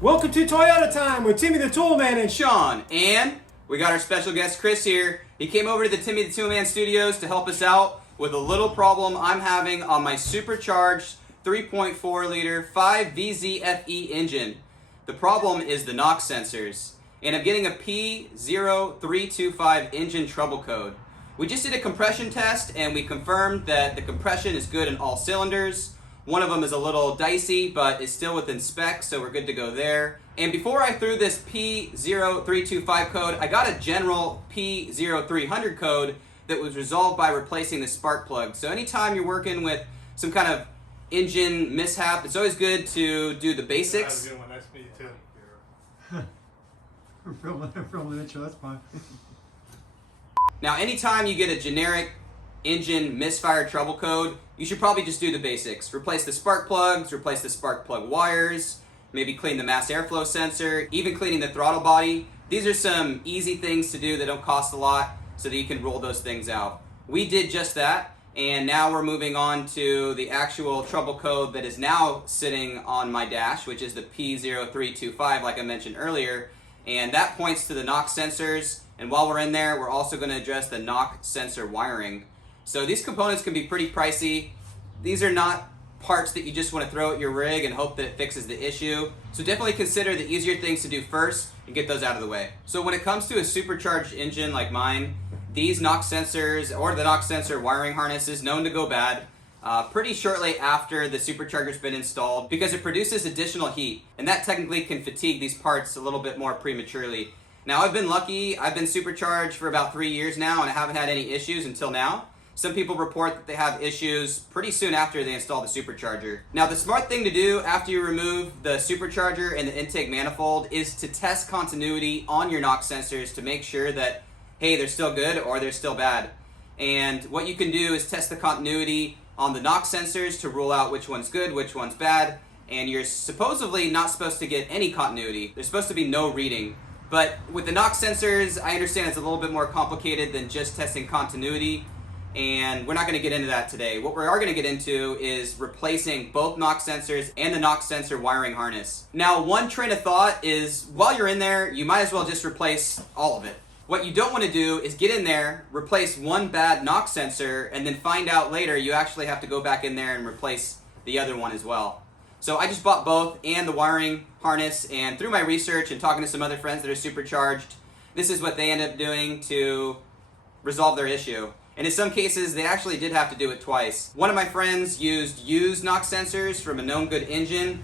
Welcome to Toyota Time with Timmy the Toolman and Sean, and we got our special guest Chris here. He came over to the Timmy the Toolman studios to help us out with a little problem I'm having on my supercharged 3.4 liter 5VZ-FE engine. The problem is the knock sensors, and I'm getting a P0325 engine trouble code. We just did a compression test and we confirmed that the compression is good in all cylinders. One of them is a little dicey, but it's still within spec, so we're good to go there. And before I threw this P0325 code, I got a general P0300 code that was resolved by replacing the spark plug. So anytime you're working with some kind of engine mishap, it's always good to do the basics. That's a good one. That's me too. filming it, that's fine. Now, anytime you get a generic engine misfire trouble code, you should probably just do the basics. Replace the spark plugs, replace the spark plug wires, maybe clean the mass airflow sensor, even cleaning the throttle body. These are some easy things to do that don't cost a lot so that you can roll those things out. We did just that, and now we're moving on to the actual trouble code that is now sitting on my dash, which is the P0325, like I mentioned earlier, and that points to the knock sensors. And while we're in there, we're also going to address the knock sensor wiring. So these components can be pretty pricey. These are not parts that you just want to throw at your rig and hope that it fixes the issue. So definitely consider the easier things to do first and get those out of the way. So when it comes to a supercharged engine like mine, these knock sensors or the knock sensor wiring harness is known to go bad pretty shortly after the supercharger's been installed because it produces additional heat, and that technically can fatigue these parts a little bit more prematurely. Now, I've been lucky. I've been supercharged for about 3 years now, and I haven't had any issues until now. Some people report that they have issues pretty soon after they install the supercharger. Now, the smart thing to do after you remove the supercharger and the intake manifold is to test continuity on your knock sensors to make sure that, hey, they're still good or they're still bad. And what you can do is test the continuity on the knock sensors to rule out which one's good, which one's bad. And you're supposedly not supposed to get any continuity. There's supposed to be no reading. But with the knock sensors, I understand it's a little bit more complicated than just testing continuity, and we're not going to get into that today. What we are going to get into is replacing both knock sensors and the knock sensor wiring harness. Now, one train of thought is while you're in there, you might as well just replace all of it. What you don't want to do is get in there, replace one bad knock sensor, and then find out later you actually have to go back in there and replace the other one as well. So I just bought both and the wiring harness, and through my research and talking to some other friends that are supercharged, this is what they end up doing to resolve their issue. And in some cases, they actually did have to do it twice. One of my friends used used knock sensors from a known good engine.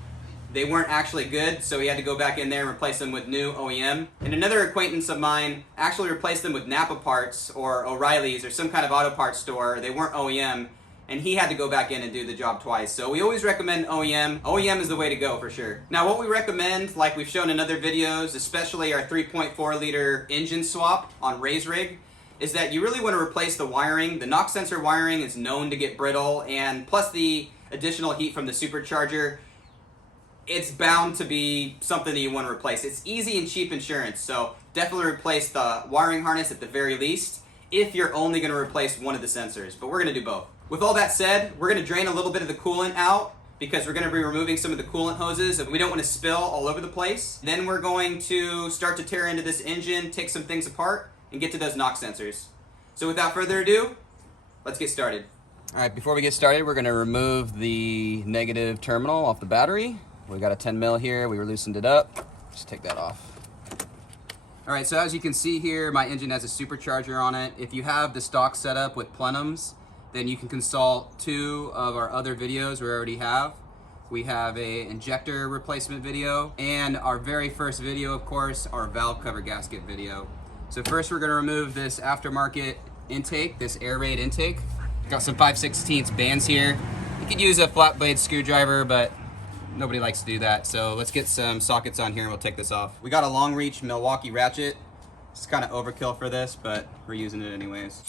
They weren't actually good, so he had to go back in there and replace them with new OEM. And another acquaintance of mine actually replaced them with Napa parts or O'Reilly's or some kind of auto parts store. They weren't OEM. And he had to go back in and do the job twice. So we always recommend OEM. OEM is the way to go for sure. Now, what we recommend, like we've shown in other videos, especially our 3.4 liter engine swap on Ray's rig, is that you really want to replace the wiring. The knock sensor wiring is known to get brittle, and plus the additional heat from the supercharger, it's bound to be something that you want to replace. It's easy and cheap insurance, so definitely replace the wiring harness at the very least if you're only going to replace one of the sensors, but we're going to do both. With all that said, we're going to drain a little bit of the coolant out because we're going to be removing some of the coolant hoses and we don't want to spill all over the place. Then we're going to start to tear into this engine, take some things apart, and get to those knock sensors. So without further ado, let's get started. All right, before we get started, we're going to remove the negative terminal off the battery. We got a 10 mil here, we loosened it up. Just take that off. All right, so as you can see here, my engine has a supercharger on it. If you have the stock setup with plenums, then you can consult two of our other videos we already have. We have a injector replacement video and our very first video, of course, our valve cover gasket video. So first we're gonna remove this aftermarket intake, this air raid intake. Got some 5/16 bands here. You could use a flat blade screwdriver, but nobody likes to do that. So let's get some sockets on here and we'll take this off. We got a long reach Milwaukee ratchet. It's kind of overkill for this, but we're using it anyways.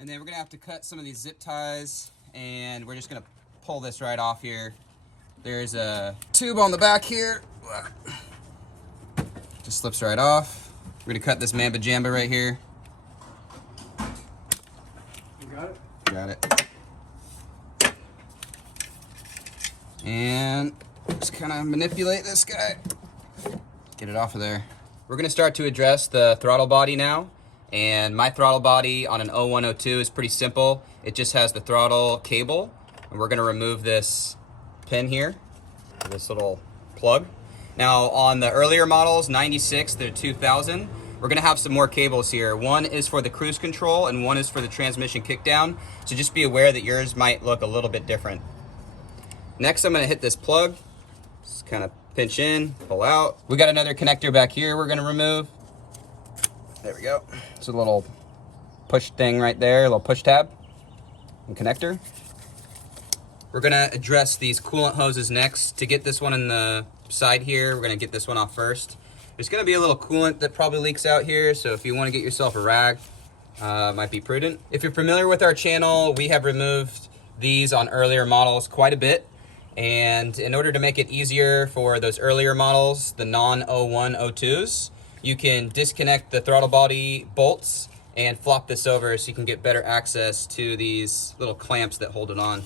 And then we're gonna have to cut some of these zip ties, and we're just gonna pull this right off here. There's a tube on the back here. Just slips right off. We're gonna cut this mamba jamba right here. You got it? Got it. And just kind of manipulate this guy. Get it off of there. We're gonna start to address the throttle body now. And my throttle body on an 0102 is pretty simple. It just has the throttle cable. And we're gonna remove this pin here, this little plug. Now on the earlier models, 96 to 2000, we're gonna have some more cables here. One is for the cruise control and one is for the transmission kickdown. So just be aware that yours might look a little bit different. Next, I'm gonna hit this plug. Just kind of pinch in, pull out. We got another connector back here we're gonna remove. There we go. It's a little push thing right there, a little push tab and connector. We're gonna address these coolant hoses next. To get this one in the side here, we're gonna get this one off first. There's gonna be a little coolant that probably leaks out here, so if you wanna get yourself a rag, might be prudent. If you're familiar with our channel, we have removed these on earlier models quite a bit. And in order to make it easier for those earlier models, the non-0102s, you can disconnect the throttle body bolts and flop this over so you can get better access to these little clamps that hold it on.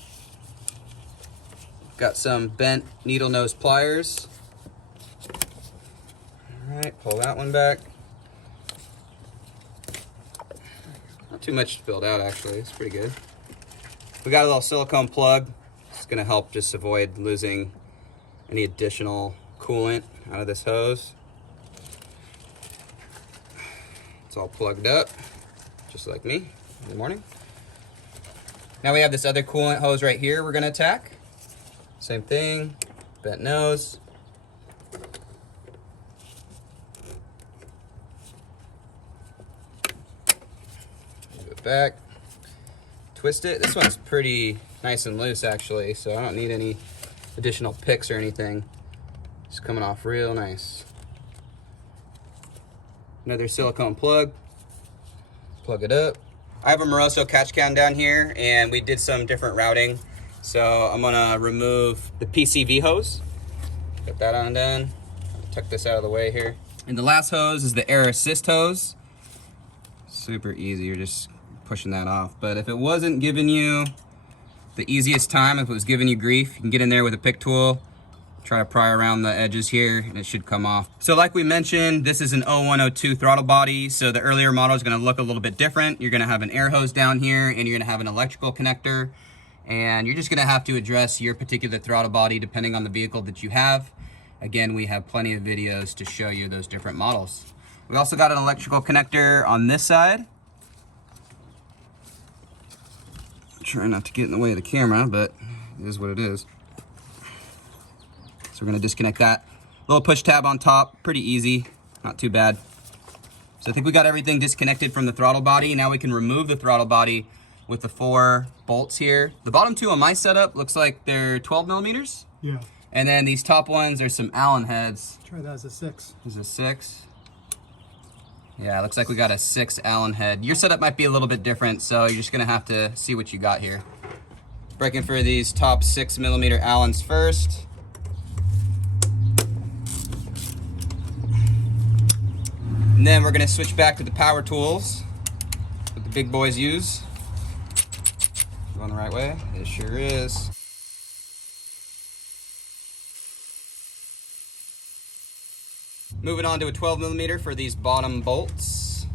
Got some bent needle nose pliers. All right, pull that one back. Not too much filled out actually, it's pretty good. We got a little silicone plug. It's gonna help just avoid losing any additional coolant out of this hose. It's all plugged up, just like me in the morning. Now we have this other coolant hose right here we're gonna attack. Same thing, bent nose. Move it back, twist it. This one's pretty nice and loose actually, so I don't need any additional picks or anything. It's coming off real nice. Another silicone plug, plug it up. I have a Moroso catch can down here and we did some different routing. So I'm gonna remove the PCV hose. Get that on done. Tuck this out of the way here. And the last hose is the air assist hose. Super easy, you're just pushing that off. But if it wasn't giving you the easiest time, if it was giving you grief, you can get in there with a pick tool, try to pry around the edges here and it should come off. So like we mentioned, this is an 0102 throttle body. So the earlier model is gonna look a little bit different. You're gonna have an air hose down here and you're gonna have an electrical connector. And you're just gonna have to address your particular throttle body depending on the vehicle that you have. Again, we have plenty of videos to show you those different models. We also got an electrical connector on this side. Try not to get in the way of the camera, but it is what it is. So we're gonna disconnect that. Little push tab on top, pretty easy, not too bad. So I think we got everything disconnected from the throttle body. Now we can remove the throttle body with the 4 bolts here. The bottom 2 on my setup looks like they're 12 millimeters. Yeah. And then these top ones are some Allen heads. Try that as a 6. This is a 6. Yeah, it looks like we got a 6 Allen head. Your setup might be a little bit different, so you're just gonna have to see what you got here. Breaking for these top 6 millimeter Allens first. And then we're gonna switch back to the power tools that the big boys use. Going the right way? It sure is. Moving on to a 12 millimeter for these bottom bolts.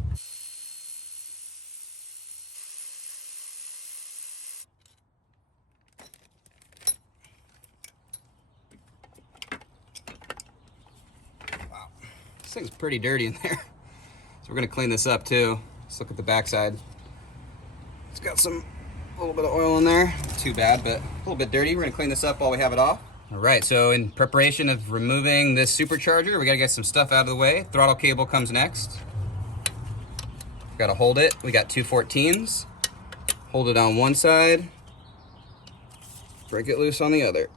Wow, this thing's pretty dirty in there. So we're gonna clean this up too. Let's look at the backside. It's got a little bit of oil in there. Not too bad, but a little bit dirty. We're gonna clean this up while we have it off. All right, so in preparation of removing this supercharger, we gotta get some stuff out of the way. Throttle cable comes next. Gotta hold it. We got 2 14s. Hold it on one side. Break it loose on the other.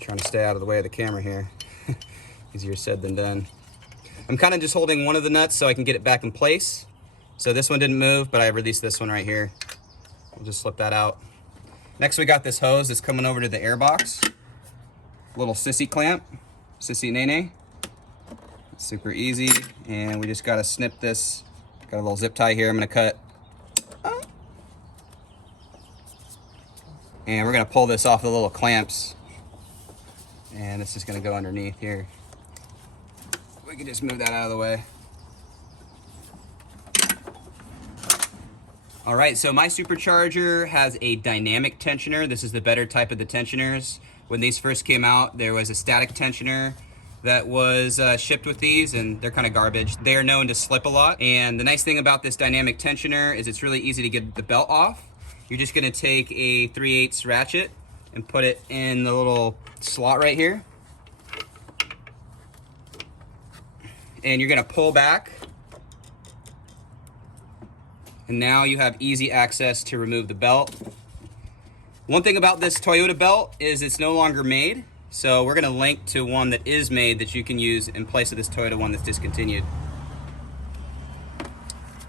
Trying to stay out of the way of the camera here. Easier said than done. I'm kind of just holding one of the nuts so I can get it back in place. So this one didn't move, but I released this one right here. I'll just slip that out. Next we got this hose that's coming over to the air box. Little sissy clamp, sissy nene. Super easy, and we just gotta snip this. Got a little zip tie here I'm gonna cut. And we're gonna pull this off the little clamps. And this is gonna go underneath here. We can just move that out of the way. All right, so my Supercharger has a dynamic tensioner. This is the better type of the tensioners. When these first came out, there was a static tensioner that was shipped with these, and they're kind of garbage. They are known to slip a lot. And the nice thing about this dynamic tensioner is it's really easy to get the belt off. You're just gonna take a 3/8 ratchet and put it in the little slot right here. And you're gonna pull back. And now you have easy access to remove the belt. One thing about this Toyota belt is it's no longer made. So we're gonna link to one that is made that you can use in place of this Toyota one that's discontinued.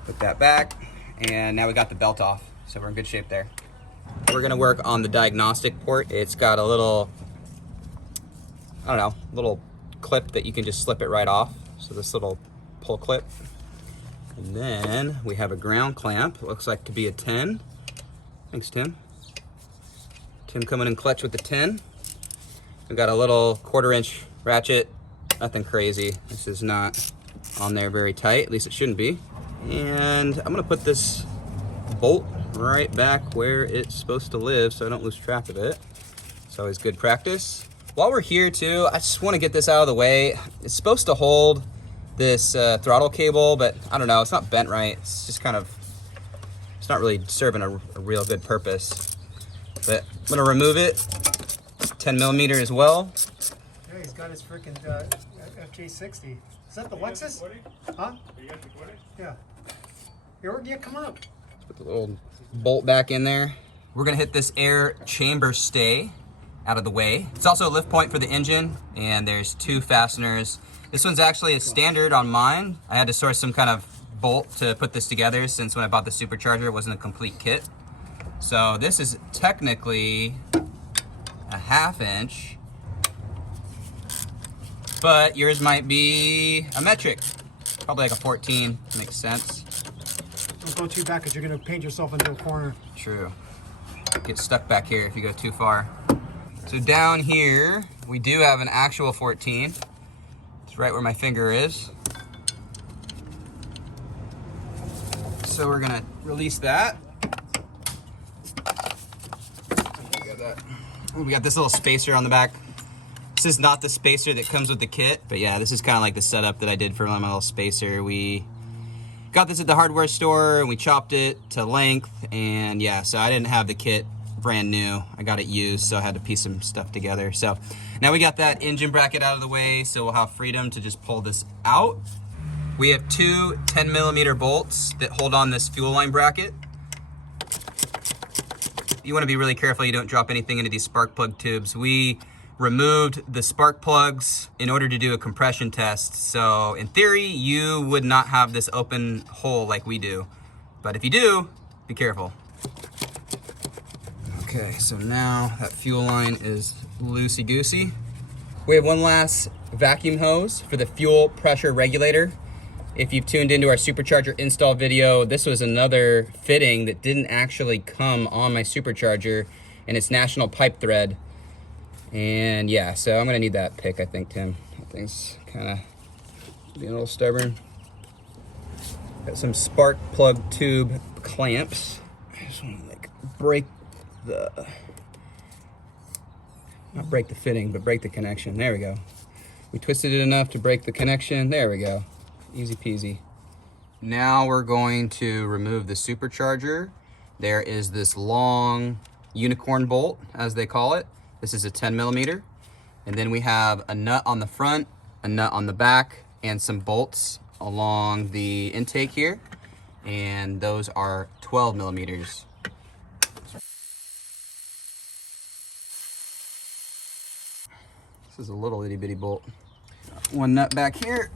Put that back, and now we got the belt off. So we're in good shape there. We're gonna work on the diagnostic port. It's got a little, I don't know, little clip that you can just slip it right off. So this little pull clip. And then we have a ground clamp. It looks like it could be a 10. Thanks, Tim. Tim coming in clutch with the 10. We've got a little 1/4-inch ratchet. Nothing crazy. This is not on there very tight, at least it shouldn't be. And I'm gonna put this bolt right back where it's supposed to live so I don't lose track of it. It's always good practice. While we're here too, I just wanna get this out of the way. It's supposed to hold this throttle cable, but I don't know, it's not bent right. It's just kind of, it's not really serving a real good purpose. But I'm gonna remove it. 10mm as well. Yeah, he's got his freaking FJ60. Is that the Lexus? Huh? Yeah. Yeah, come on. Put the little bolt back in there. We're gonna hit this air chamber stay out of the way. It's also a lift point for the engine, and there's 2 fasteners. This one's actually a standard on mine. I had to source some kind of bolt to put this together since when I bought the Supercharger, it wasn't a complete kit. So this is technically a 1/2 inch, but yours might be a metric. Probably like a 14, makes sense. Don't go too back because you're going to paint yourself into a corner. True. Get stuck back here if you go too far. So down here, we do have an actual 14. It's right where my finger is. So we're gonna release that. We got this little spacer on the back. This is not the spacer that comes with the kit, but yeah, this is kind of like the setup that I did for my little spacer. We got this at the hardware store and we chopped it to length, and yeah, so I didn't have the kit brand new. I got it used, so I had to piece some stuff together. So now we got that engine bracket out of the way, so we'll have freedom to just pull this out. We have 2 10mm bolts that hold on this fuel line bracket. You want to be really careful you don't drop anything into these spark plug tubes. We removed the spark plugs in order to do a compression test. So in theory, you would not have this open hole like we do. But if you do, be careful. Okay, so now that fuel line is loosey-goosey. We have one last vacuum hose for the fuel pressure regulator. If you've tuned into our Supercharger install video, this was another fitting that didn't actually come on my Supercharger, and it's national pipe thread. And yeah, so I'm gonna need that pick, I think, Tim. That thing's kind of being a little stubborn. Got some spark plug tube clamps. I just want to like break the, not break the fitting, but break the connection. There we go. We twisted it enough to break the connection. There we go. Easy peasy. Now we're going to remove the Supercharger. There is this long unicorn bolt, as they call it. This is a 10mm. And then we have a nut on the front, a nut on the back, and some bolts along the intake here. And those are 12mm. This is a little itty bitty bolt. One nut back here.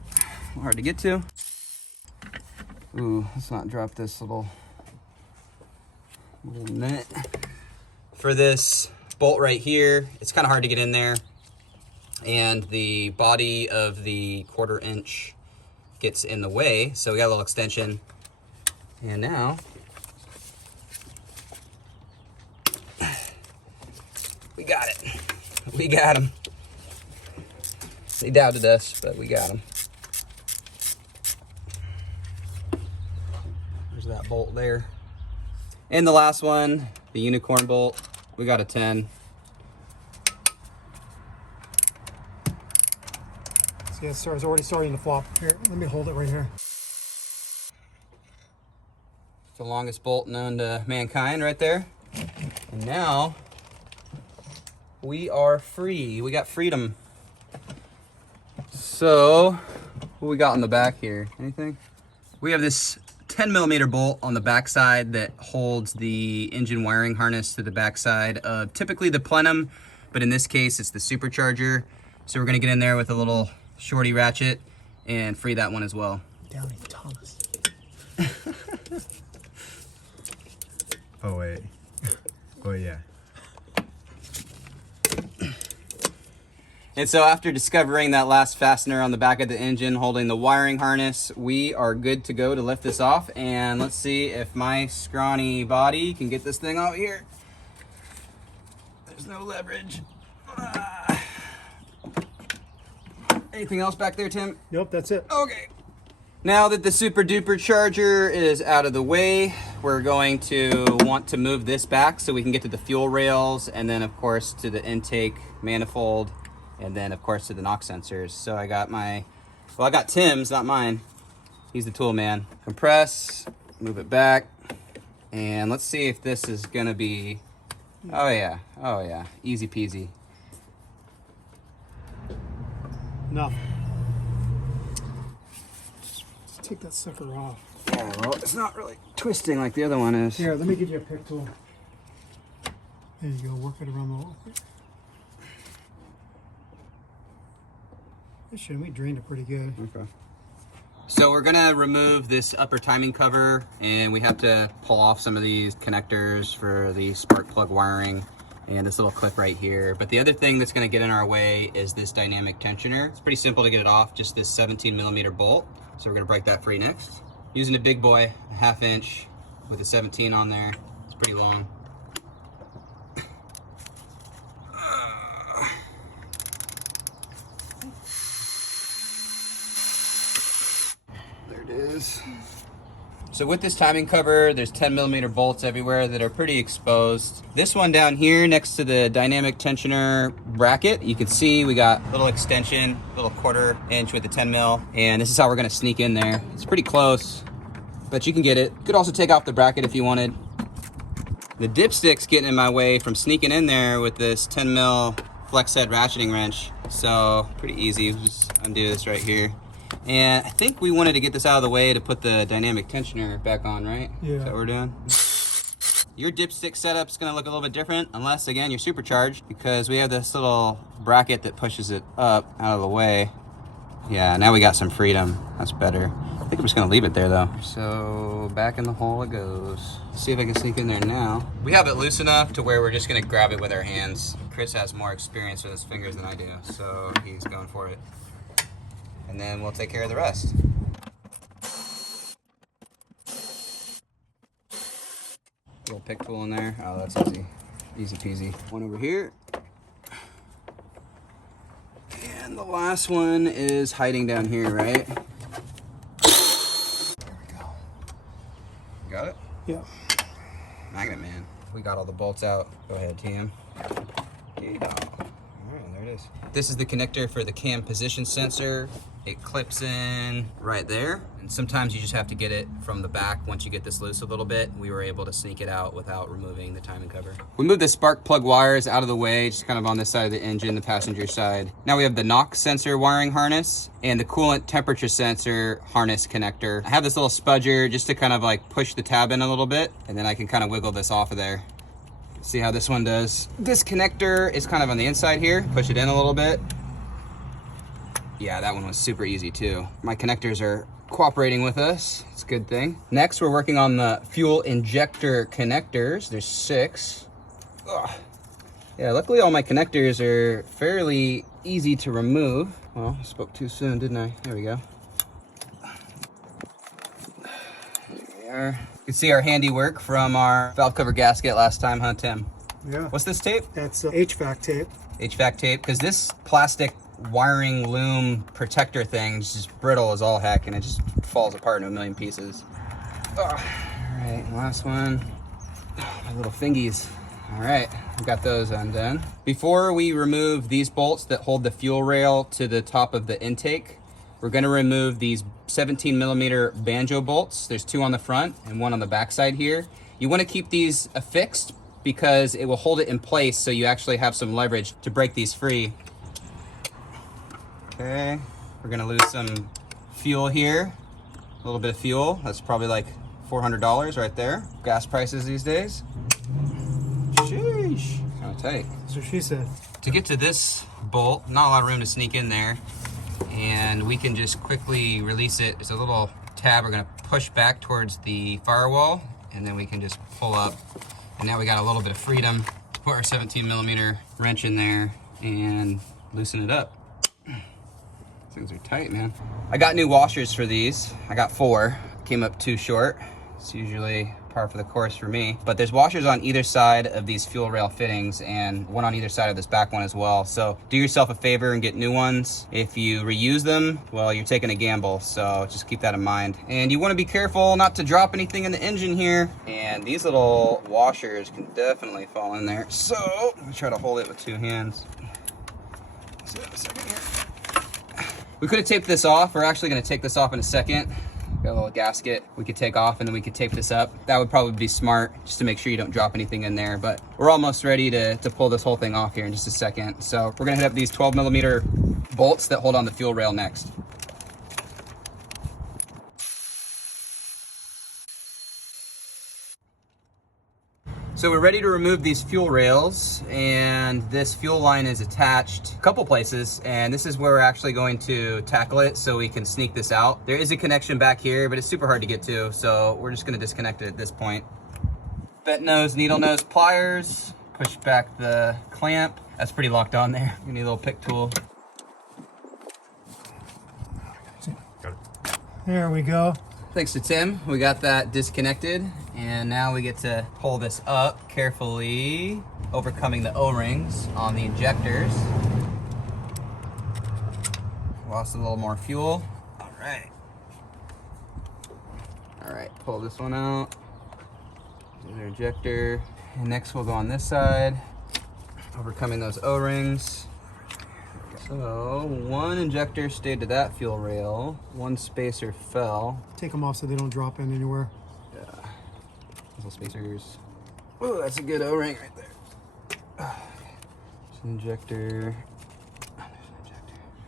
Hard to get to. Ooh, let's not drop this little nut. For this bolt right here, it's kind of hard to get in there. and the body of the 1/4 inch gets in the way. So we got a little extension, and now we got it. We got him. They doubted us, but we got him. There's that bolt there. And the last one, the unicorn bolt, we got a 10. See, it's already starting to flop. Here, let me hold it right here. It's the longest bolt known to mankind right there. And now we are free. We got freedom. So, what we got on the back here? Anything? We have this 10mm bolt on the backside that holds the engine wiring harness to the backside of typically the plenum, but in this case it's the supercharger. So we're gonna get in there with a little shorty ratchet and free that one as well. Downey Thomas. Oh wait. Oh yeah. And so after discovering that last fastener on the back of the engine holding the wiring harness, we are good to go to lift this off. And let's see if my scrawny body can get this thing out here. There's no leverage. Anything else back there, Tim? Nope, that's it. Okay. Now that the super duper charger is out of the way, we're going to want to move this back so we can get to the fuel rails, and then of course to the intake manifold, and then of course to the knock sensors. So I got I got Tim's, not mine. He's the tool man. Compress, move it back, and let's see if this is gonna be, oh yeah, easy peasy. Enough. Just take that sucker off. Yeah, well, it's not really twisting like the other one is. Here, let me give you a pick tool. There you go, work it around the wall. We drained it pretty good. Okay. So we're gonna remove this upper timing cover, and we have to pull off some of these connectors for the spark plug wiring and this little clip right here. But the other thing that's gonna get in our way is this dynamic tensioner. It's pretty simple to get it off, just this 17mm bolt. So we're gonna break that free next. Using a big boy, a 1/2 inch with a 17 on there. It's pretty long. There it is. So with this timing cover, there's 10mm bolts everywhere that are pretty exposed. This one down here next to the dynamic tensioner bracket, you can see we got a little extension, a little 1/4 inch with the 10mm, and this is how we're gonna sneak in there. It's pretty close, but you can get it. You could also take off the bracket if you wanted. The dipstick's getting in my way from sneaking in there with this 10mm flex head ratcheting wrench. So pretty easy, just undo this right here. And I think we wanted to get this out of the way to put the dynamic tensioner back on, right? Yeah. Is that what we're doing? Your dipstick setup's gonna look a little bit different, unless again you're supercharged, because we have this little bracket that pushes it up out of the way. Yeah, now we got some freedom. That's better. I think I'm just gonna leave it there though. So back in the hole it goes. See if I can sneak in there now. We have it loose enough to where we're just gonna grab it with our hands. Chris has more experience with his fingers than I do, so he's going for it. And then we'll take care of the rest. Little pick tool in there. Oh, that's easy. Easy peasy. One over here. And the last one is hiding down here, right? There we go. Got it? Yeah. Magnet man. We got all the bolts out. Go ahead, TM. Yeah. All right, there it is. This is the connector for the cam position sensor. It clips in right there, and sometimes you just have to get it from the back. Once you get this loose a little bit, we were able to sneak it out without removing the timing cover. We moved the spark plug wires out of the way, just kind of on this side of the engine, the passenger side. Now we have the knock sensor wiring harness and the coolant temperature sensor harness connector. I have this little spudger just to kind of like push the tab in a little bit, and then I can kind of wiggle this off of there. See how this one does. This connector is kind of on the inside here. Push it in a little bit. Yeah, that one was super easy too. My connectors are cooperating with us. It's a good thing. Next, we're working on the fuel injector connectors. There's 6. Ugh. Yeah, luckily all my connectors are fairly easy to remove. Well, I spoke too soon, didn't I? There we go. There we are. You can see our handiwork from our valve cover gasket last time, huh, Tim? Yeah. What's this tape? That's HVAC tape. HVAC tape, because this plastic wiring loom protector thing is just brittle as all heck, and it just falls apart in a million pieces. Oh, all right, last one. Oh, my little fingies. All right, we've got those undone. Before we remove these bolts that hold the fuel rail to the top of the intake, we're gonna remove these 17 millimeter banjo bolts. There's 2 on the front and 1 on the back side here. You wanna keep these affixed because it will hold it in place so you actually have some leverage to break these free. Okay, we're gonna lose some fuel here. A little bit of fuel, that's probably like $400 right there. Gas prices these days. Sheesh, kind of tight. That's what she said. To get to this bolt, not a lot of room to sneak in there, and we can just quickly release it. It's a little tab we're gonna push back towards the firewall, and then we can just pull up. And now we got a little bit of freedom to put our 17 millimeter wrench in there and loosen it up. Things are tight, man. I got new washers for these. I got 4, came up 2 short. It's usually par for the course for me, but there's washers on either side of these fuel rail fittings and 1 on either side of this back one as well. So do yourself a favor and get new ones. If you reuse them, well, you're taking a gamble, so just keep that in mind. And you want to be careful not to drop anything in the engine here, and these little washers can definitely fall in there. So I'm gonna try to hold it with 2 hands. So, a second here. We could have taped this off. We're actually going to take this off in a second. Got a little gasket we could take off, and then we could tape this up. That would probably be smart, just to make sure you don't drop anything in there. But we're almost ready to pull this whole thing off here in just a second. So we're going to hit up these 12 millimeter bolts that hold on the fuel rail next. So we're ready to remove these fuel rails, and this fuel line is attached a couple places, and this is where we're actually going to tackle it so we can sneak this out. There is a connection back here, but it's super hard to get to, so we're just gonna disconnect it at this point. Bent nose, needle nose pliers, push back the clamp. That's pretty locked on there. You need a little pick tool. There we go. Thanks to Tim, we got that disconnected, and now we get to pull this up carefully, overcoming the O-rings on the injectors. Lost a little more fuel. All right. All right, pull this one out. There's our injector. And next we'll go on this side, overcoming those O-rings. So 1 injector stayed to that fuel rail, 1 spacer fell. Take them off so they don't drop in anywhere. Yeah, little spacers. Oh, that's a good O-ring right there. There's an injector.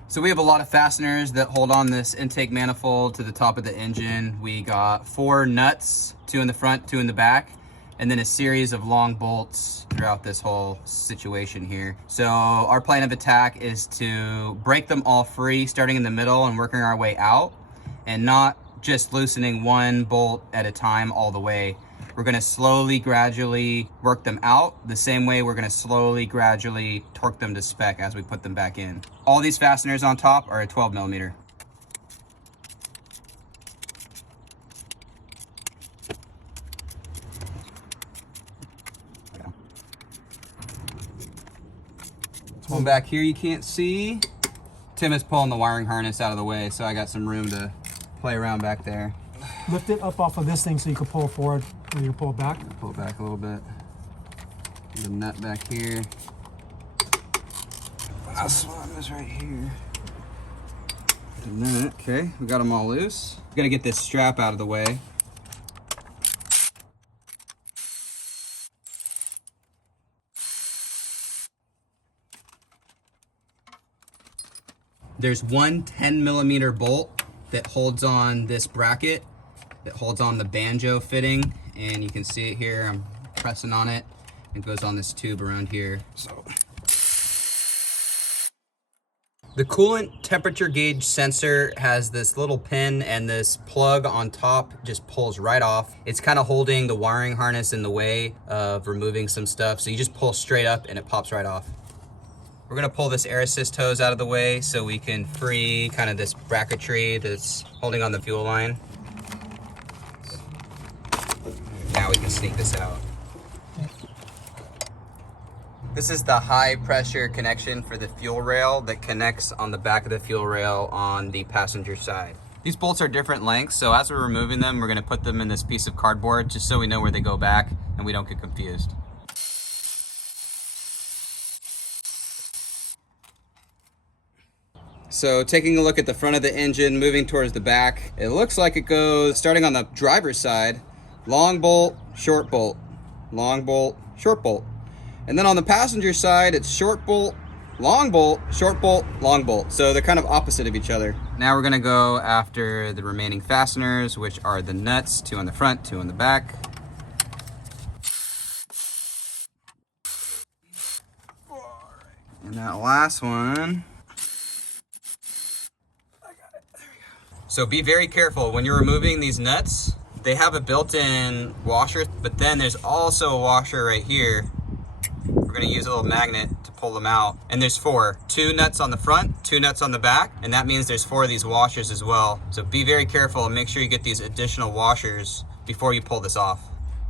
So we have a lot of fasteners that hold on this intake manifold to the top of the engine. We got 4 nuts, 2 in the front, 2 in the back, and then a series of long bolts throughout this whole situation here. So our plan of attack is to break them all free, starting in the middle and working our way out, and not just loosening 1 bolt at a time all the way. We're gonna slowly, gradually work them out, the same way we're gonna slowly, gradually torque them to spec as we put them back in. All these fasteners on top are a 12 millimeter. One back here you can't see. Tim is pulling the wiring harness out of the way, so I got some room to play around back there. Lift it up off of this thing so you can pull forward and you can pull it back. Pull it back a little bit. There's a nut back here. Last one is right here. And that, okay, we got them all loose. We gotta get this strap out of the way. There's 1 10 millimeter bolt that holds on this bracket, that holds on the banjo fitting, and you can see it here. I'm pressing on it. It goes on this tube around here. So the coolant temperature gauge sensor has this little pin, and this plug on top just pulls right off. It's kind of holding the wiring harness in the way of removing some stuff. So you just pull straight up and it pops right off. We're gonna pull this air assist hose out of the way so we can free kind of this bracketry that's holding on the fuel line. Now we can sneak this out. This is the high pressure connection for the fuel rail that connects on the back of the fuel rail on the passenger side. These bolts are different lengths, so as we're removing them, we're gonna put them in this piece of cardboard just so we know where they go back and we don't get confused. So taking a look at the front of the engine, moving towards the back, it looks like it goes, starting on the driver's side, long bolt, short bolt, long bolt, short bolt. And then on the passenger side, it's short bolt, long bolt, short bolt, long bolt. So they're kind of opposite of each other. Now we're gonna go after the remaining fasteners, which are the nuts, 2 on the front, 2 on the back. And that last one, so be very careful when you're removing these nuts. They have a built-in washer, but then there's also a washer right here. We're gonna use a little magnet to pull them out. And there's 4, 2 nuts on the front, 2 nuts on the back, and that means there's 4 of these washers as well. So be very careful and make sure you get these additional washers before you pull this off.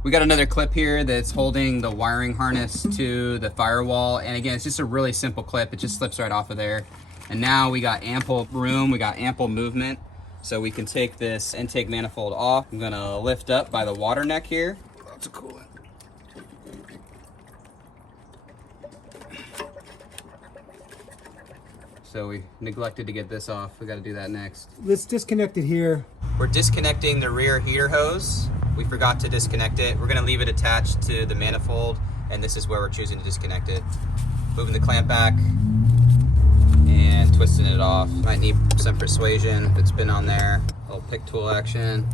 We got another clip here that's holding the wiring harness to the firewall. And again, it's just a really simple clip. It just slips right off of there. And now we got ample room, we got ample movement. So we can take this intake manifold off. I'm gonna lift up by the water neck here. Lots of coolant. So we neglected to get this off. We gotta do that next. Let's disconnect it here. We're disconnecting the rear heater hose. We forgot to disconnect it. We're gonna leave it attached to the manifold, and this is where we're choosing to disconnect it. Moving the clamp back and twisting it off. Might need some persuasion if it's been on there. A little pick tool action.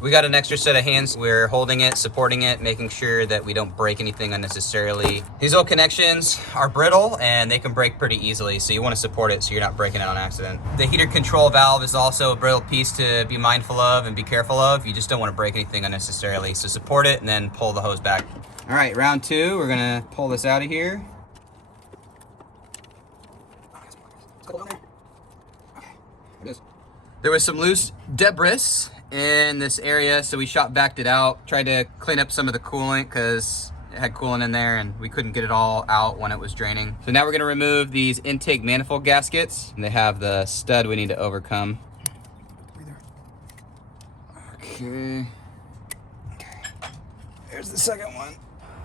We got an extra set of hands. We're holding it, supporting it, making sure that we don't break anything unnecessarily. These old connections are brittle and they can break pretty easily, so you want to support it so you're not breaking it on accident. The heater control valve is also a brittle piece to be mindful of and be careful of. You just don't want to break anything unnecessarily, so support it and then pull the hose back. All right, round 2, we're gonna pull this out of here. There was some loose debris in this area, so we shot backed it out, tried to clean up some of the coolant because it had coolant in there and we couldn't get it all out when it was draining. So now we're gonna remove these intake manifold gaskets, and they have the stud we need to overcome. Okay. There's the second one.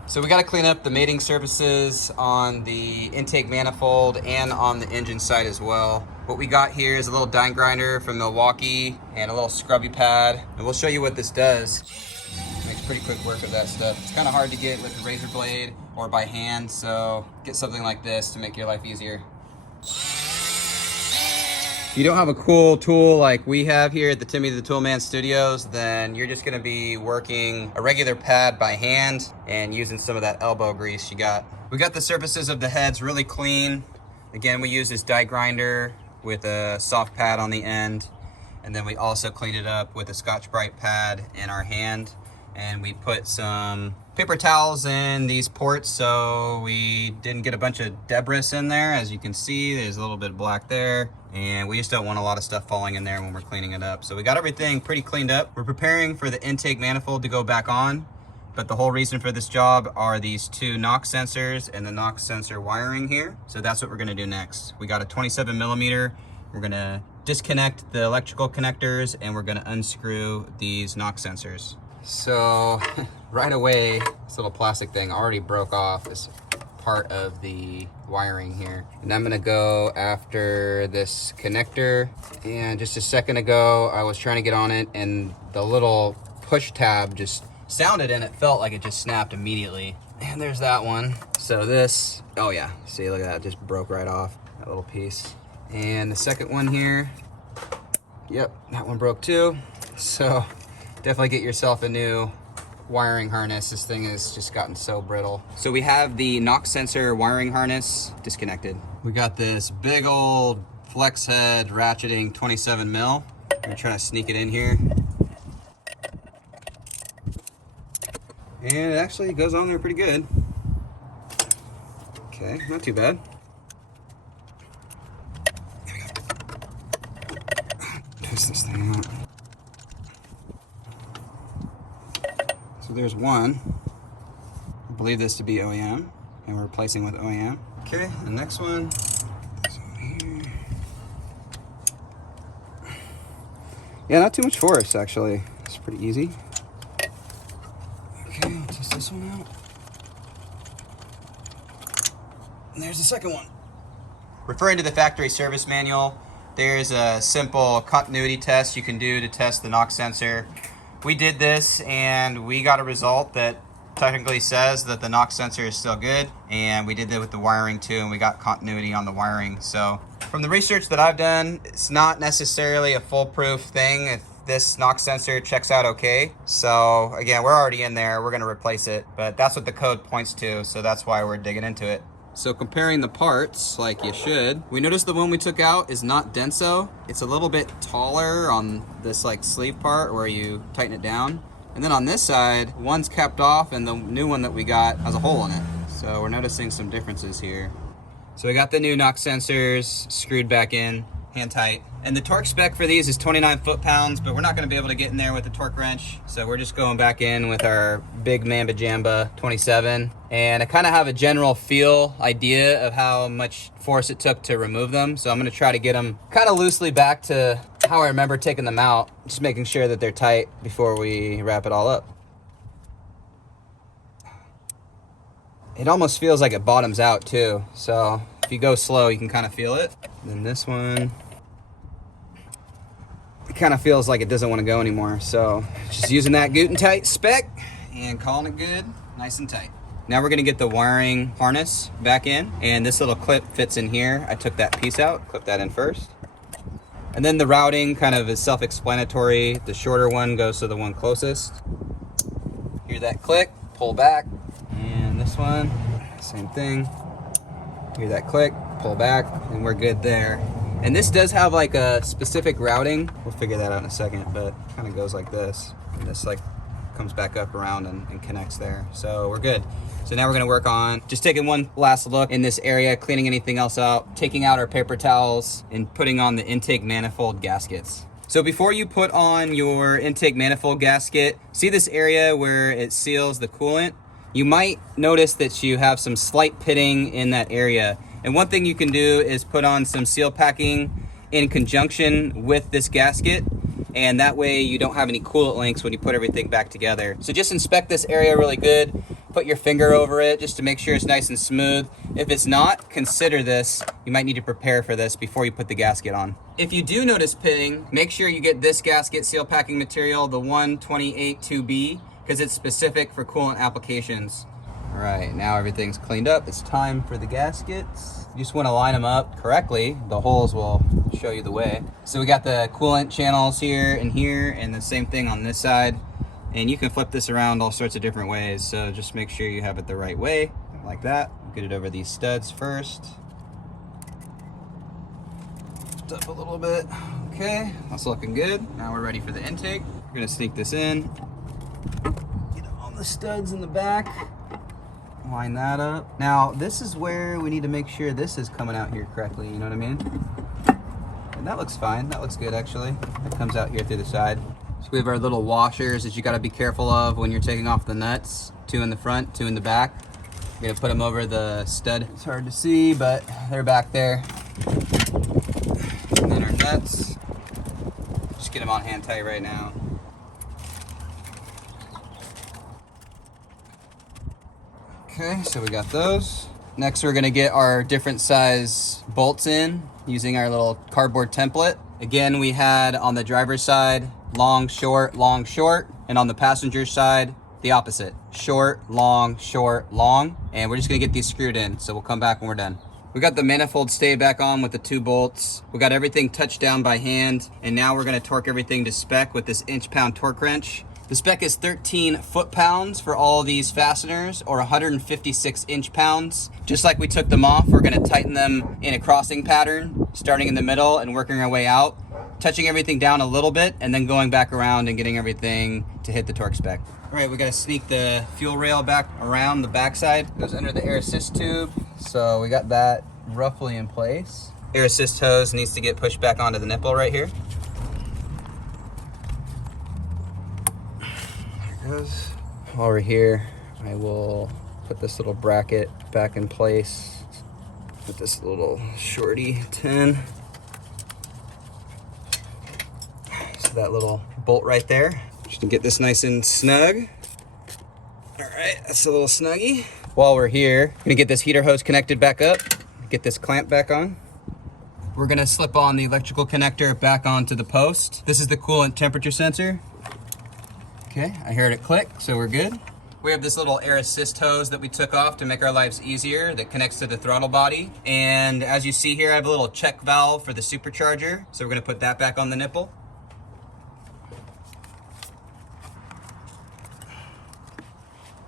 So we got to clean up the mating surfaces on the intake manifold and on the engine side as well. What we got here is a little dine grinder from Milwaukee and a little scrubby pad, and we'll show you what this does. Makes pretty quick work of that stuff. It's kind of hard to get with a razor blade or by hand, so get something like this to make your life easier. If you don't have a cool tool like we have here at the Timmy the Toolman Studios, then you're just gonna be working a regular pad by hand and using some of that elbow grease you got. We got the surfaces of the heads really clean. Again, we use this die grinder with a soft pad on the end, and then we also clean it up with a Scotch-Brite pad in our hand. And we put some paper towels in these ports so we didn't get a bunch of debris in there. As you can see, there's a little bit of black there, and we just don't want a lot of stuff falling in there when we're cleaning it up. So we got everything pretty cleaned up. We're preparing for the intake manifold to go back on, but the whole reason for this job are these 2 NOx sensors and the NOx sensor wiring here. So that's what we're gonna do next. We got a 27 millimeter. We're gonna disconnect the electrical connectors and we're gonna unscrew these NOx sensors. So right away, this little plastic thing already broke off this part of the wiring here. And I'm gonna go after this connector. And just a second ago, I was trying to get on it and the little push tab just sounded and it felt like it just snapped immediately. And there's that one. So this, oh yeah, see, look at that, just broke right off, that little piece. And the second one here, yep, that one broke too. So definitely get yourself a new wiring harness. This thing has just gotten so brittle. So we have the NOx sensor wiring harness disconnected. We got this big old flex head ratcheting 27 mil. I'm trying to sneak it in here. And it actually goes on there pretty good. Okay, not too bad. There we go. Twist this thing out. So there's one. I believe this to be OEM, and we're replacing with OEM. Okay, the next one. This one here. Yeah, not too much force actually. It's pretty easy. Okay, I'll test this one out. And there's the second one. Referring to the factory service manual, there's a simple continuity test you can do to test the knock sensor. We did this and we got a result that technically says that the knock sensor is still good, and we did that with the wiring too, and we got continuity on the wiring. So from the research that I've done, it's not necessarily a foolproof thing if this knock sensor checks out okay. So again, we're already in there, we're gonna replace it, but that's what the code points to, so that's why we're digging into it. So comparing the parts, like you should, we noticed the one we took out is not denso. It's a little bit taller on this like sleeve part where you tighten it down. And then on this side, one's capped off and the new one that we got has a hole in it. So we're noticing some differences here. So we got the new knock sensors screwed back in, hand tight. And the torque spec for these is 29 foot-pounds, but we're not gonna be able to get in there with the torque wrench. So we're just going back in with our big Mamba Jamba 27. And I kind of have a general feel idea of how much force it took to remove them. So I'm gonna try to get them kind of loosely back to how I remember taking them out, just making sure that they're tight before we wrap it all up. It almost feels like it bottoms out too. So if you go slow, you can kind of feel it. And then this one, it kind of feels like it doesn't want to go anymore. So just using that good and tight spec and calling it good, nice and tight. Now we're gonna get the wiring harness back in, and this little clip fits in here. I took that piece out, clip that in first. And then the routing kind of is self-explanatory. The shorter one goes to the one closest. Hear that click, pull back. And this one, same thing. Hear that click, pull back, and we're good there. And this does have like a specific routing. We'll figure that out in a second, but it kind of goes like this. And this like comes back up around and connects there. So we're good. So now we're gonna work on just taking one last look in this area, cleaning anything else out, taking out our paper towels, and putting on the intake manifold gaskets. So before you put on your intake manifold gasket, see this area where it seals the coolant? You might notice that you have some slight pitting in that area. And one thing you can do is put on some seal packing in conjunction with this gasket, and that way you don't have any coolant links when you put everything back together. So just inspect this area really good, put your finger over it just to make sure it's nice and smooth. If it's not, consider this. You might need to prepare for this before you put the gasket on. If you do notice pitting, make sure you get this gasket seal packing material, the 1282B, because it's specific for coolant applications. All right, now everything's cleaned up. It's time for the gaskets. You just want to line them up correctly. The holes will show you the way. So we got the coolant channels here, and the same thing on this side. And you can flip this around all sorts of different ways. So just make sure you have it the right way, like that. Get it over these studs first. Lift up a little bit. Okay, that's looking good. Now we're ready for the intake. We're gonna sneak this in. Get on the studs in the back. Line that up. Now, this is where we need to make sure this is coming out here correctly, you know what I mean? And that looks fine. That looks good, actually. It comes out here through the side. So we have our little washers that you got to be careful of when you're taking off the nuts. 2 in the front, 2 in the back. We're gonna put them over the stud. It's hard to see, but they're back there. And then our nuts. Just get them on hand tight right now. Okay, so we got those. Next, we're gonna get our different size bolts in using our little cardboard template. Again, we had on the driver's side, long, short, and on the passenger side, the opposite. Short, long, and we're just gonna get these screwed in, so we'll come back when we're done. We got the manifold stay back on with the 2 bolts. We got everything touched down by hand, and now we're gonna torque everything to spec with this inch-pound torque wrench. The spec is 13 foot-pounds for all of these fasteners, or 156 inch-pounds. Just like we took them off, we're gonna tighten them in a crossing pattern, starting in the middle and working our way out. touching everything down a little bit and then going back around and getting everything to hit the torque spec. All right, we gotta sneak the fuel rail back around the backside. It goes under the air assist tube. So we got that roughly in place. Air assist hose needs to get pushed back onto the nipple right here. There it goes. While we're here, I will put this little bracket back in place with this little shorty 10. So that little bolt right there, just to get this nice and snug. All right, that's a little snuggie. While we're here, I'm gonna get this heater hose connected back up, get this clamp back on. We're gonna slip on the electrical connector back onto the post. This is the coolant temperature sensor. Okay, I heard it click, so we're good. We have this little air assist hose that we took off to make our lives easier that connects to the throttle body. And as you see here, I have a little check valve for the supercharger. So we're gonna put that back on the nipple.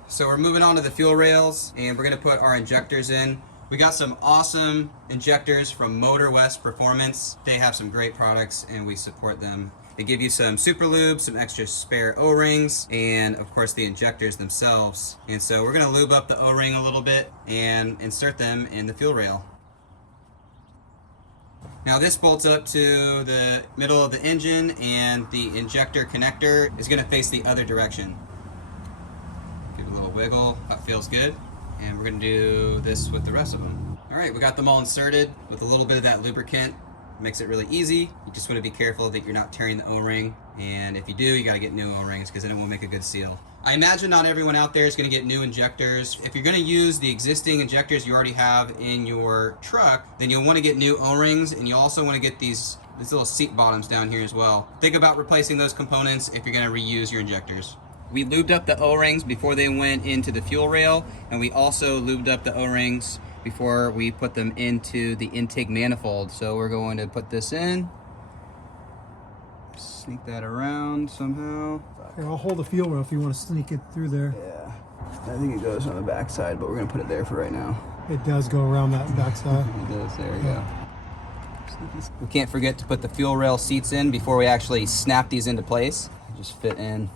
So we're moving on to the fuel rails and we're gonna put our injectors in. We got some awesome injectors from MotorWest Performance. They have some great products and we support them. They give you some super lube, some extra spare O-rings, and of course the injectors themselves. And so we're gonna lube up the O-ring a little bit and insert them in the fuel rail. Now this bolts up to the middle of the engine and the injector connector is gonna face the other direction. Give it a little wiggle, that feels good. And we're gonna do this with the rest of them. All right, we got them all inserted with a little bit of that lubricant. Makes it really easy. You just want to be careful that you're not tearing the O-ring, and if you do, you got to get new O-rings because then it won't make a good seal. I imagine not everyone out there is going to get new injectors. If you're going to use the existing injectors you already have in your truck, then you'll want to get new O-rings, and you also want to get these little seat bottoms down here as well. Think about replacing those components if you're going to reuse your injectors. We lubed up the O-rings before they went into the fuel rail, and we also lubed up the O-rings before we put them into the intake manifold. So we're going to put this in, sneak that around somehow. Here, I'll hold the fuel rail if you want to sneak it through there. Yeah, I think it goes on the back side, but we're gonna put it there for right now. It does go around that back side. It does, there we go. We can't forget to put the fuel rail seats in before we actually snap these into place. Just fit in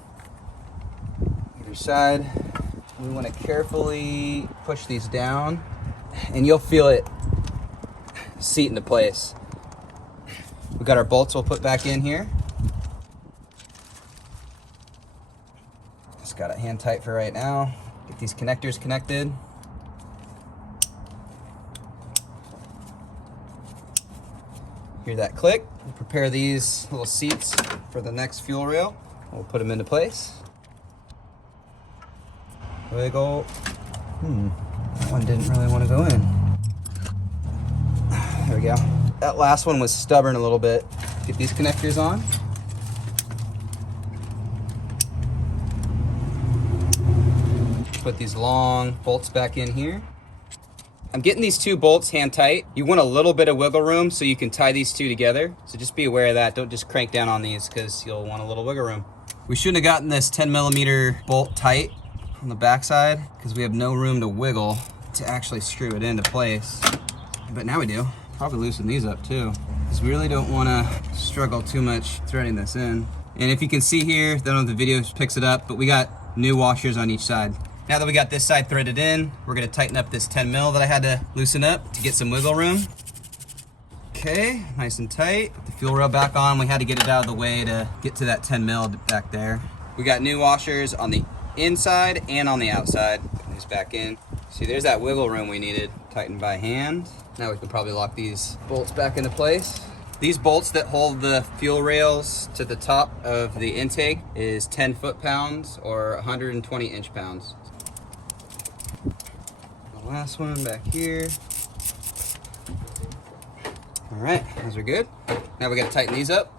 either side. We want to carefully push these down and you'll feel it seat into place. We got our bolts we'll put back in here. Just got it hand tight for right now. Get these connectors connected. Hear that click. We'll prepare these little seats for the next fuel rail. We'll put them into place. Wiggle. That one didn't really want to go in. There we go. That last one was stubborn a little bit. Get these connectors on. Put these long bolts back in here. I'm getting these two bolts hand tight. You want a little bit of wiggle room so you can tie these two together. So just be aware of that. Don't just crank down on these because you'll want a little wiggle room. We shouldn't have gotten this 10mm bolt tight on the backside because we have no room to wiggle to actually screw it into place. But now we do. Probably loosen these up too because we really don't want to struggle too much threading this in. And if you can see here, I don't know if the video picks it up, but we got new washers on each side. Now that we got this side threaded in, we're gonna tighten up this 10mm that I had to loosen up to get some wiggle room. Okay, nice and tight. Put the fuel rail back on. We had to get it out of the way to get to that 10mm back there. We got new washers on the inside and on the outside. Put these back in. See, there's that wiggle room we needed. Tightened by hand. Now we can probably lock these bolts back into place. These bolts that hold the fuel rails to the top of the intake is 10 foot-pounds or 120 inch-pounds. The last one back here. All right, those are good. Now we gotta tighten these up.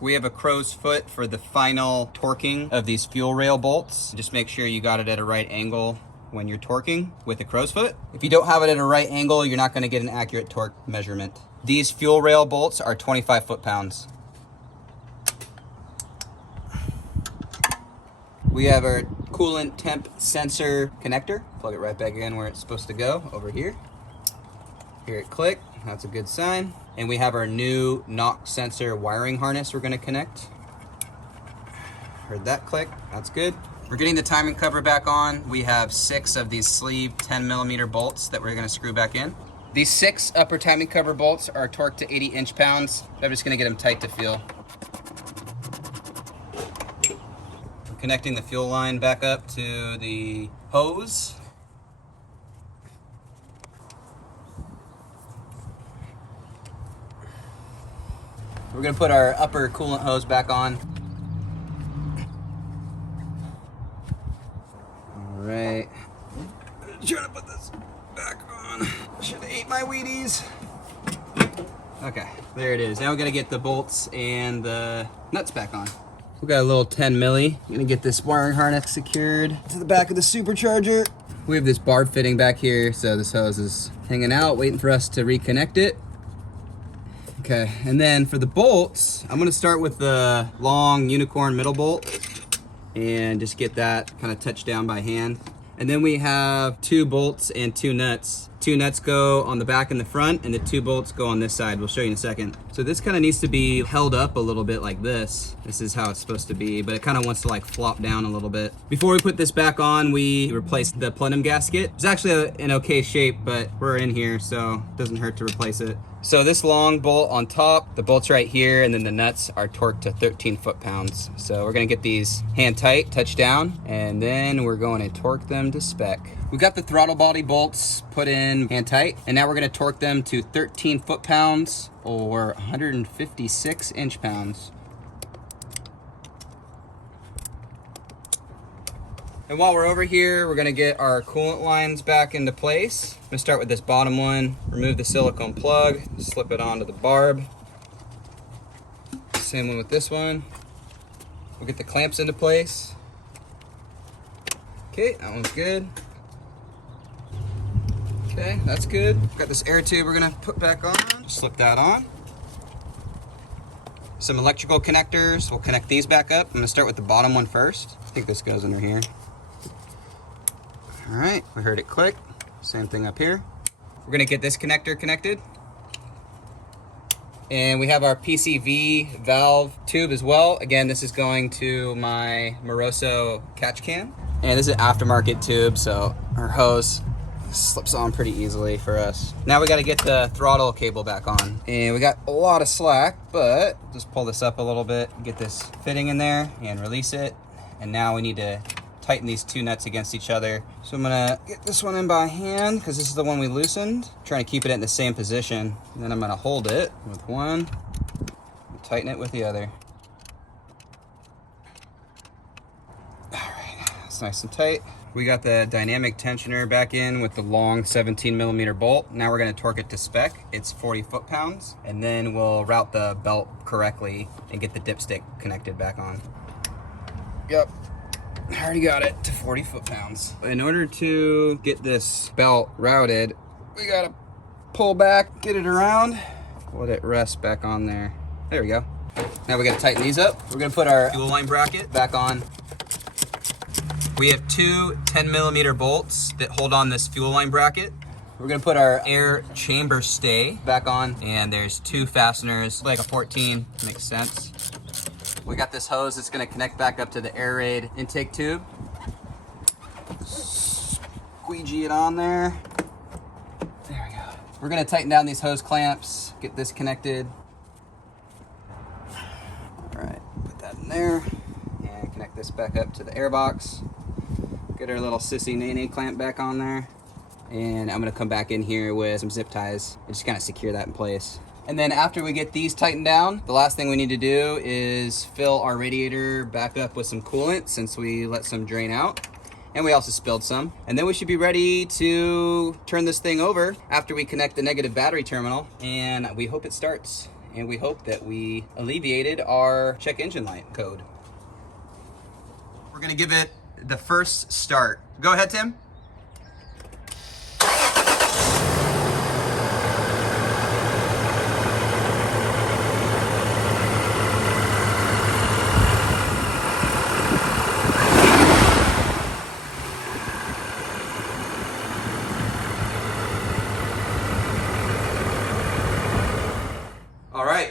We have a crow's foot for the final torquing of these fuel rail bolts. Just make sure you got it at a right angle when you're torquing with a crow's foot. If you don't have it at a right angle, you're not gonna get an accurate torque measurement. These fuel rail bolts are 25 foot-pounds. We have our coolant temp sensor connector. Plug it right back in where it's supposed to go, over here. Hear it click, that's a good sign. And we have our new knock sensor wiring harness we're gonna connect. Heard that click, that's good. We're getting the timing cover back on. We have 6 of these sleeve 10mm bolts that we're gonna screw back in. These 6 upper timing cover bolts are torqued to 80 inch-pounds. I'm just gonna get them tight to feel. We're connecting the fuel line back up to the hose. We're gonna put our upper coolant hose back on. All right. Trying to put this back on. Should have ate my Wheaties. Okay, there it is. Now we're gonna get the bolts and the nuts back on. We got a little 10 milli. I'm gonna get this wiring harness secured to the back of the supercharger. We have this barb fitting back here, so this hose is hanging out, waiting for us to reconnect it. Okay, and then for the bolts, I'm gonna start with the long unicorn middle bolt and just get that kind of touched down by hand. And then we have 2 bolts and 2 nuts. 2 nuts go on the back and the front, and the 2 bolts go on this side. We'll show you in a second. So this kind of needs to be held up a little bit like this. This is how it's supposed to be, but it kind of wants to like flop down a little bit. Before we put this back on, we replaced the plenum gasket. It's actually in okay shape, but we're in here, so it doesn't hurt to replace it. So this long bolt on top, the bolt's right here, and then the nuts are torqued to 13 foot-pounds. So we're gonna get these hand tight, touch down, and then we're going to torque them to spec. We got the throttle body bolts put in hand tight, and now we're gonna torque them to 13 foot-pounds or 156 inch-pounds. And while we're over here, we're gonna get our coolant lines back into place. I'm gonna start with this bottom one, remove the silicone plug, slip it onto the barb. Same one with this one. We'll get the clamps into place. Okay, that one's good. Okay, that's good. Got this air tube we're gonna put back on. Just slip that on. Some electrical connectors. We'll connect these back up. I'm gonna start with the bottom one first. I think this goes under here. All right, we heard it click. Same thing up here. We're gonna get this connector connected. And we have our PCV valve tube as well. Again, this is going to my Moroso catch can. And this is an aftermarket tube, so our hose slips on pretty easily for us. Now we gotta get the throttle cable back on. And we got a lot of slack, but just pull this up a little bit, get this fitting in there and release it. And now we need to tighten these 2 nuts against each other. So I'm gonna get this one in by hand because this is the one we loosened. Trying to keep it in the same position. And then I'm gonna hold it with one, and tighten it with the other. All right, it's nice and tight. We got the dynamic tensioner back in with the long 17mm bolt. Now we're gonna torque it to spec. It's 40 foot-pounds. And then we'll route the belt correctly and get the dipstick connected back on. Yep. I already got it to 40 foot-pounds. In order to get this belt routed, we gotta pull back, get it around, let it rest back on there. There we go. Now we gotta tighten these up. We're gonna put our fuel line bracket back on. We have 2 10mm bolts that hold on this fuel line bracket. We're gonna put our air chamber stay back on, and there's 2 fasteners, like a 14, makes sense. We got this hose that's gonna connect back up to the air raid intake tube. Squeegee it on there. There we go. We're gonna tighten down these hose clamps, get this connected. All right, put that in there and connect this back up to the air box. Get our little sissy nene clamp back on there. And I'm gonna come back in here with some zip ties and just kind of secure that in place. And then after we get these tightened down, the last thing we need to do is fill our radiator back up with some coolant since we let some drain out. And we also spilled some. And then we should be ready to turn this thing over after we connect the negative battery terminal. And we hope it starts. And we hope that we alleviated our check engine light code. We're gonna give it the first start. Go ahead, Tim.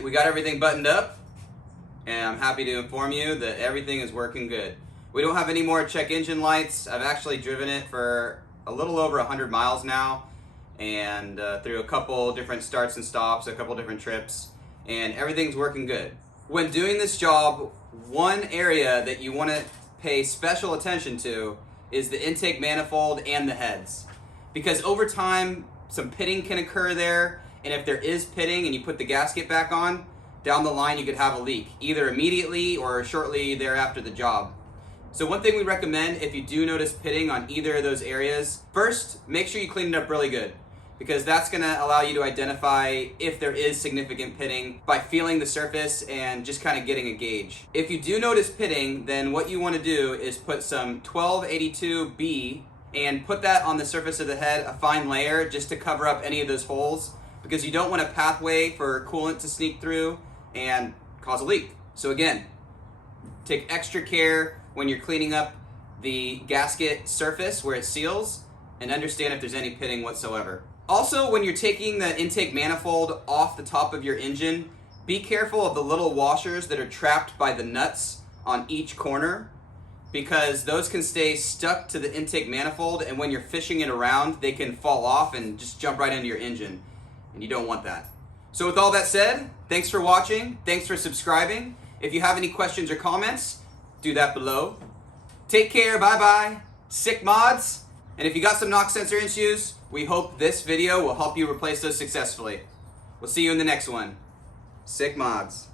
we got everything buttoned up, and I'm happy to inform you that everything is working good. We don't have any more check engine lights. I've actually driven it for a little over 100 miles now, and through a couple different starts and stops, a couple different trips, and everything's working good. When doing this job, one area that you want to pay special attention to is the intake manifold and the heads, because over time some pitting can occur there, and if there is pitting and you put the gasket back on, down the line you could have a leak, either immediately or shortly thereafter the job. So one thing we recommend, if you do notice pitting on either of those areas, first make sure you clean it up really good, because that's going to allow you to identify if there is significant pitting by feeling the surface and just kind of getting a gauge. If you do notice pitting, then what you want to do is put some 1282B and put that on the surface of the head, a fine layer, just to cover up any of those holes, because you don't want a pathway for coolant to sneak through and cause a leak. So again, take extra care when you're cleaning up the gasket surface where it seals, and understand if there's any pitting whatsoever. Also, when you're taking the intake manifold off the top of your engine, be careful of the little washers that are trapped by the nuts on each corner, because those can stay stuck to the intake manifold, and when you're fishing it around, they can fall off and just jump right into your engine, and you don't want that. So with all that said, thanks for watching, thanks for subscribing. If you have any questions or comments, do that below. Take care, bye-bye, sick mods, and if you got some knock sensor issues, we hope this video will help you replace those successfully. We'll see you in the next one. Sick mods.